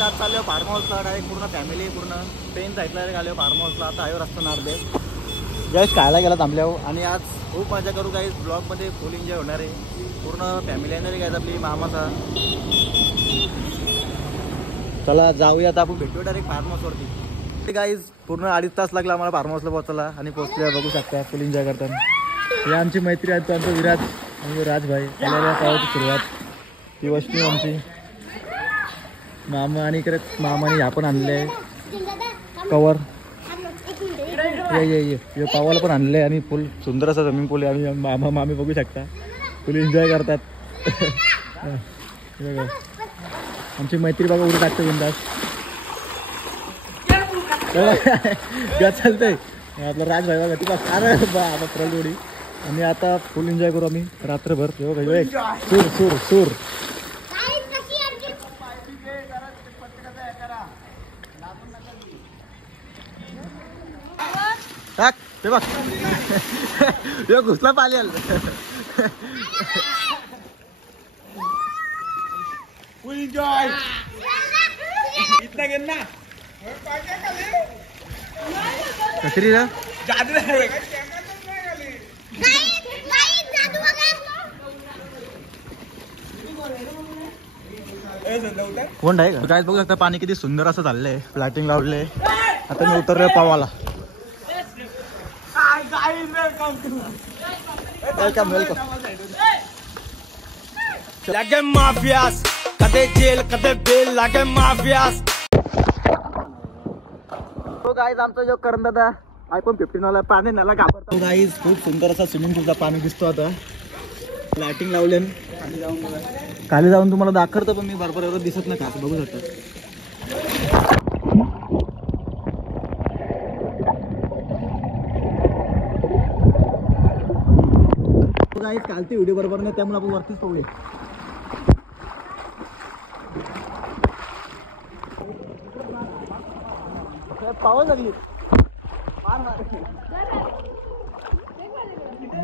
Guys आज चाललो form हाऊसला direct पूर्ण फॅमिली पूर्ण पेन साईडला आलो फार्म हाऊसला. आता आयो रस्ता नारदे जस्ट खायला गेला थांबल्यावर आणि आज खूप मजा करू गाईज. ब्लॉगमध्ये फुल एन्जॉय होणार आहे. पूर्ण फॅमिली येणार आहे गाईज आपली मामाचा. चला जाऊया आता आपण भेटूया डायरेक्ट फार्म हाऊसवरती. गाईज पूर्ण 2.5 तास लागला आम्हाला फार्म हाऊसला पोहोचायला आणि पोहोचल्या बघू शकता फुल एन्जॉय करताना. ही आमची मैत्री आहे. तो आमचा विराज आणि राजभाई त्याला पावाची सुरुवात. ही वस्तू आमची मामा आणि इकडे मामाने ह्या पण आणले आहे कवर. ये पावाला पण आणले आणि फुल सुंदर असा स्विमिंग पूल आहे. आम्ही मामा मामी बघू शकता फुल एन्जॉय करतात. बघा आमची मैत्री बघा उडी टाकतो बिंदास. चालतंय आपला राजभाई बघा ती अरे बाबा परल उडी. आणि आता फुल एन्जॉय करू आम्ही रात्रभर. सूर सूर सूर टाक ते बघ घुसला पाली आलं. फुल एन्जॉय इतना गेल ना कचरी ना जादू आहे. कोण आहे का काय बघू शकता. पाणी किती सुंदर असं चाललंय. प्लॅटिंग लावले. आता मी उतरलोय पावाला. Welcome welcome. लागे माफियास कदे जेल कदे बेल लागे माफियास. तो गाईज आमचा जो करण दादा iPhone 15 वाला पाणी नाला घाबरतो. गाईज खूप सुंदर असा स्विमिंग पूलचा पाणी दिसतो. आता लाइटिंग लावले. खाली जाऊन तुम्हाला दाखवतो पण मी बरोबर एवढं दिसत नाही का बघू शकता. गाईज कालची व्हिडिओ बरोबर नाही त्यामुळे आपण वरतीच पाहूया. पाव लागली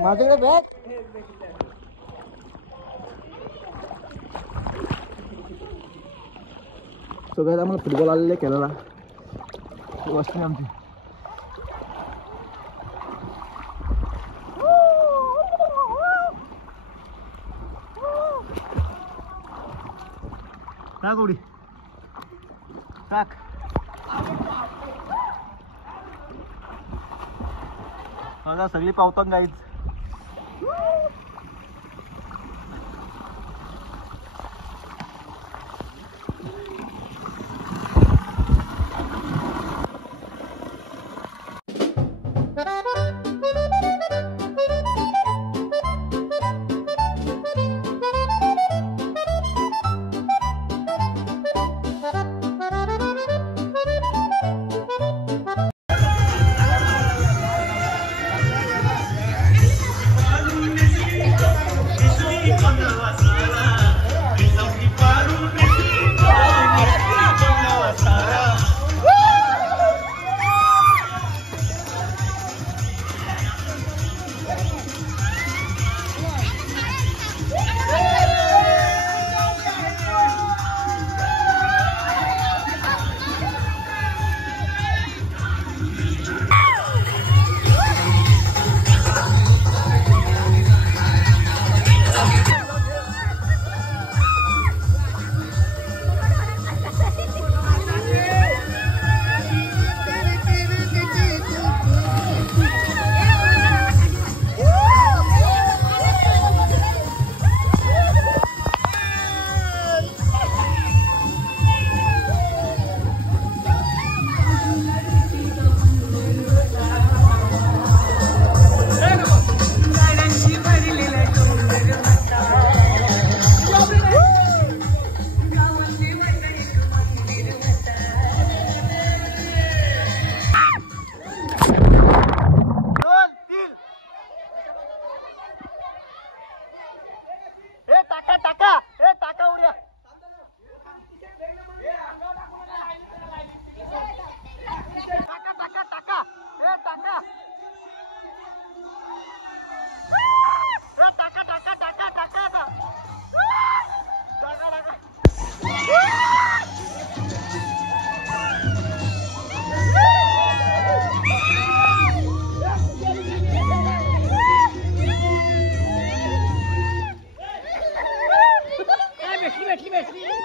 माझ्याकडे बॅग. सगळ्यात आम्हाला फुटबॉल आलेले केलेला वस्तू आमची. टाक उडी टाक. बघा सगळी पावतात गाईज.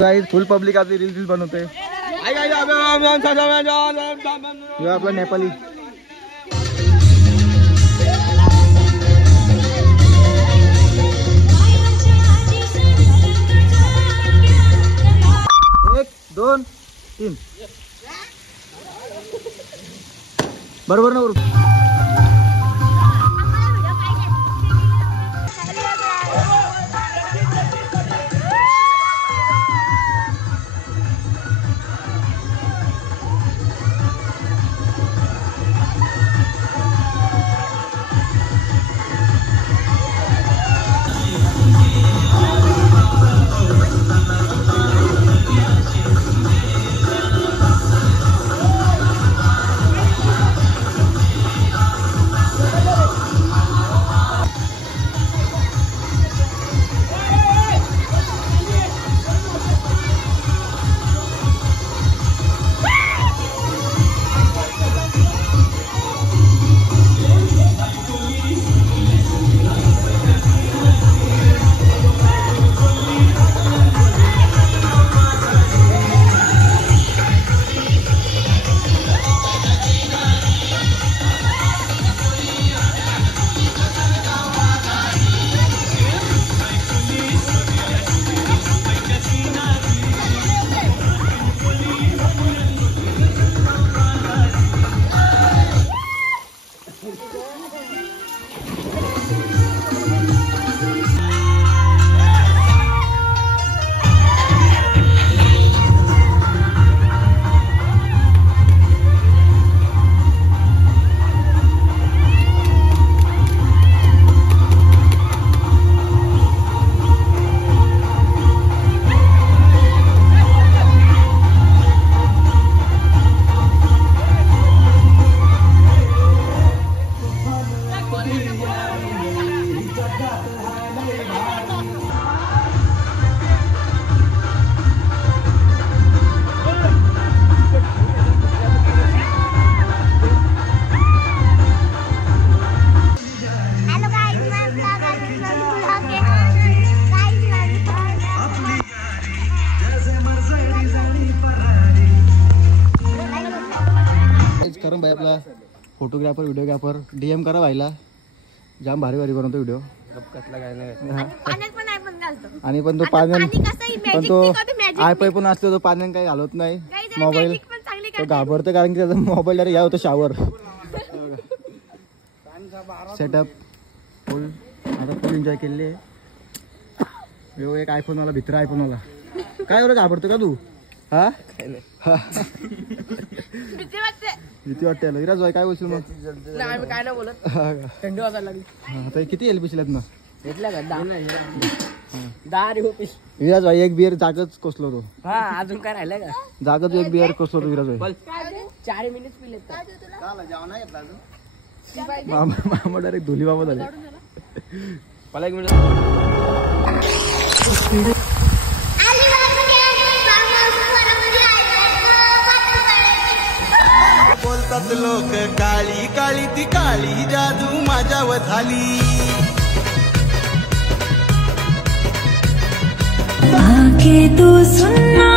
गाइस फुल पब्लिक आपली रील बनवते. आपला नेपाली एक दोन तीन बरोबर ना. करून भाई आपला फोटोग्राफर व्हिडिओग्राफर DM करा भाईला. जाम भारी भारी बनवतो व्हिडिओ. आणि पण तो पाण्यात पण तो आयपाय पण असलो तो पाण्यात काही घालत नाही. मोबाईल तो घाबरतो कारण की त्याचा मोबाईल अरे या होतो शावर. सेटअप फुल आता फुल एन्जॉय केले. एक आयफोन वाला भित्र आयफोन वाला काय एवढं घाबरतो का तू? हा भीती वाटते. विराज भाई काय बोलशील मग? काय नाही बोलत. थंडी वाजायला लागली. आता किती LP ना घेतल्या का? 10 रुपये. विराज भाई एक बिअर जागच कोसलो तो. हा अजून काय राहिलंय का? जागच एक बिअर कोसलो तो विराज भाई. 4 मिनिट पिले. मामा डायरेक्ट धुली बाबा झाले. मला 1 मिनिट बोलतात लोक काळी काळी ती काळी जादू माझ्यावर झाली. आके तू सुनना